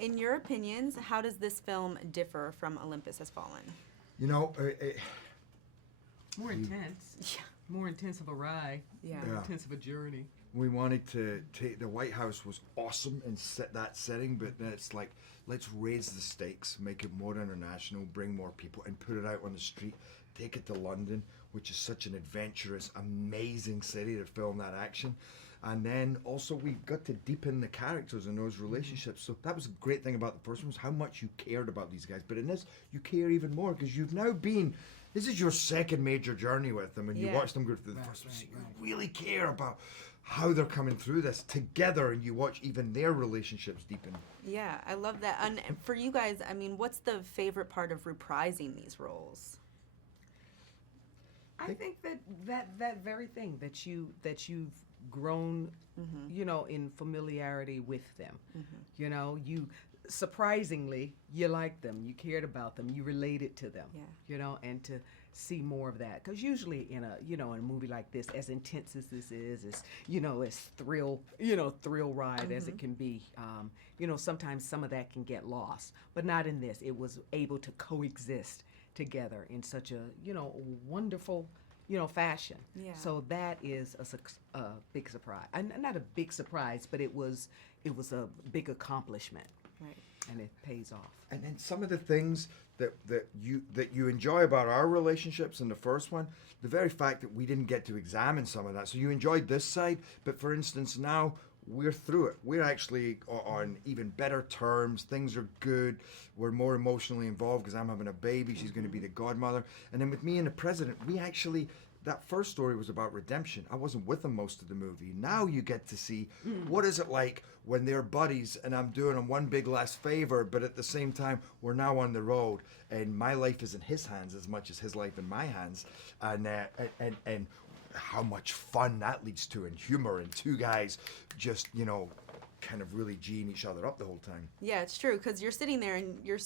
in your opinions, how does this film differ from Olympus Has Fallen? You know, More intense. Yeah. More intense of a ride. Yeah. More Yeah. intense of a journey. we wanted to take the White House was awesome and set that setting, but then it's like, let's raise the stakes, make it more international, bring more people, and put it out on the street. Take it to London, which is such an adventurous, amazing city to film that action. And then also we got to deepen the characters and those relationships. So that was a great thing about the first one, was how much you cared about these guys. But in this, you care even more because you've now been, this is your second major journey with them, and you Yeah. watch them go through the Right, first one. So right, you right. really care about how they're coming through this together, and you watch even their relationships deepen. Yeah, I love that. And for you guys, I mean, what's the favorite part of reprising these roles? I think that very thing that you've grown, you know, in familiarity with them. You know, you surprisingly you liked them, you cared about them, you related to them. Yeah. You know, and to see more of that, because usually in a movie like this, as intense as this is, as thrill ride as it can be, sometimes some of that can get lost, but not in this. It was able to coexist together in such a wonderful fashion. Yeah. So that is a big surprise, and not a big surprise, but it was a big accomplishment, Right. and it pays off. And then some of the things that you enjoy about our relationships in the first one, the very fact that we didn't get to examine some of that. So you enjoyed this side, but for instance, now we're through it. We're actually on even better terms. Things are good. We're more emotionally involved because I'm having a baby. She's going to be the godmother. And then with me and the president, we actually, that first story was about redemption. I wasn't with them most of the movie. Now you get to see what is it like when they're buddies and I'm doing them one big last favor, but at the same time, we're now on the road and my life is in his hands as much as his life in my hands. And how much fun that leads to, and humor, and two guys just, kind of really G'ing each other up the whole time. Yeah, it's true, because you're sitting there and you're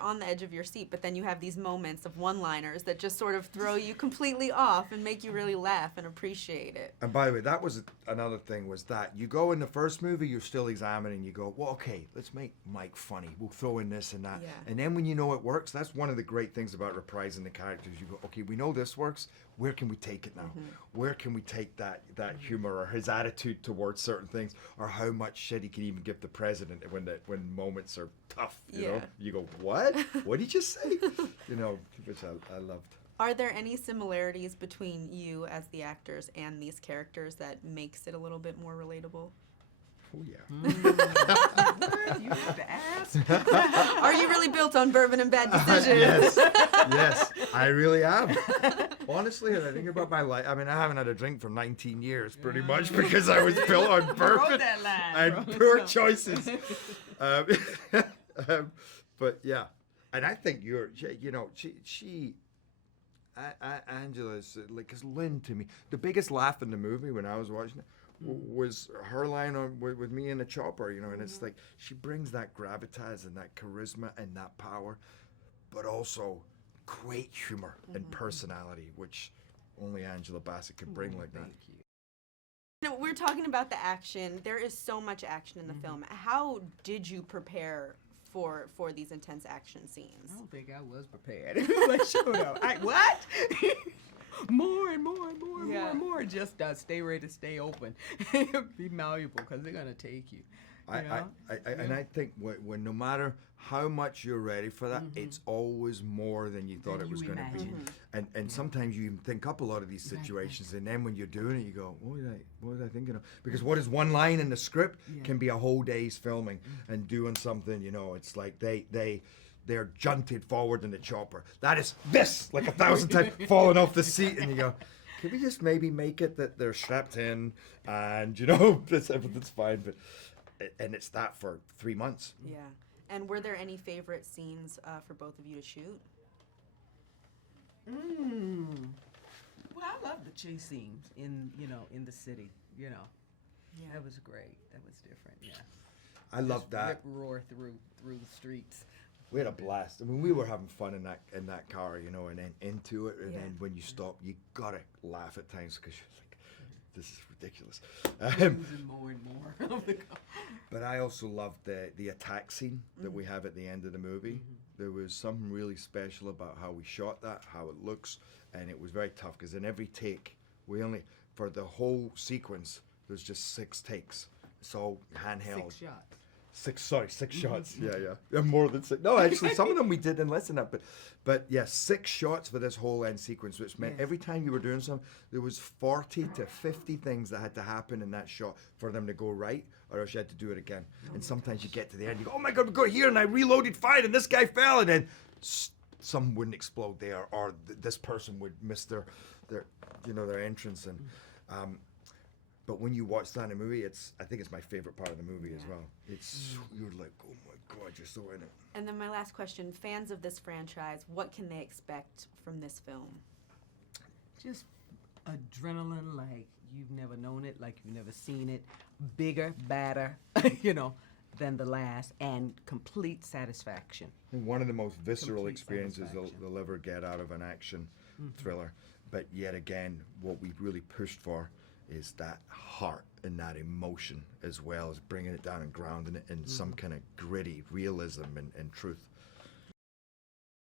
on the edge of your seat, but then you have these moments of one-liners that just sort of throw you completely off and make you really laugh and appreciate it. And by the way, that was another thing, was that you go in the first movie, you're still examining, you go, well, okay, let's make Mike funny. We'll throw in this and that. Yeah. And then when you know it works, that's one of the great things about reprising the characters. You go, okay, we know this works. Where can we take it now? Where can we take that humor or his attitude towards certain things, or how much shit he can even give the president when moments are tough, you know? You go, what? What did you say? Which I loved. Are there any similarities between you as the actors and these characters that makes it a little bit more relatable? Oh, yeah. You have to ask. Are you really built on bourbon and bad decisions? Yes, I really am. Honestly, and I think about my life. I mean, I haven't had a drink for 19 years, pretty much, because I was built on bourbon that line, and bro. poor choices. But yeah, and I think Angela's like, because Lynn, to me, the biggest laugh in the movie when I was watching it was her line with me in the chopper, and it's like she brings that gravitas and that charisma and that power, but also great humor and personality, which only Angela Bassett can bring like that. Thank you. We're talking about the action. There is so much action in the film. How did you prepare for these intense action scenes? I don't think I was prepared. Like, showed up. What? More and more and more and Yeah. more and more. Just stay ready to stay open. Be malleable, because they're going to take you. And I think when no matter how much you're ready for that, it's always more than you thought Than it was you going to be. imagined. And sometimes you even think up a lot of these situations, and then when you're doing it, you go, what was I thinking of? Because what is one line in the script can be a whole day's filming and doing something. It's like they're junted forward in the chopper. That is this, like 1,000 times falling off the seat, and you go, can we just maybe make it that they're strapped in and everything's fine? But and it's that for 3 months. Yeah. And were there any favorite scenes for both of you to shoot? Well, I love the chase scenes in the city. Yeah. That was great. That was different. Yeah. I love Just that. Rip roar through the streets. We had a blast. I mean, we were having fun in that car, and then into it, and Yeah. then when you stop, you gotta laugh at times because you're like, this is ridiculous. Using more and more of the But I also loved the attack scene that we have at the end of the movie. There was something really special about how we shot that, how it looks, and it was very tough because in every take, we only, for the whole sequence, there's just 6 takes. It's all handheld. 6 shots. 6 shots. Yeah, more than 6. No, actually, some of them we did in less than that. But yeah, 6 shots for this whole end sequence, which meant Yes. every time you were doing something, there was 40 to 50 things that had to happen in that shot for them to go right, or else you had to do it again. And sometimes you get to the end, you go, oh my God, we got here, and I reloaded fine, and this guy fell, and then some wouldn't explode there, or this person would miss their entrance. And but when you watch that in a movie, I think it's my favorite part of the movie as well. It's you're like, oh my God, you're so in it. And then my last question, fans of this franchise, what can they expect from this film? Just adrenaline like you've never known it, like you've never seen it. Bigger, badder, than the last, and complete satisfaction. And one of the most visceral Complete experiences satisfaction. they'll ever get out of an action thriller. But yet again, what we really pushed for is that heart and that emotion, as well as bringing it down and grounding it in some kind of gritty realism and truth.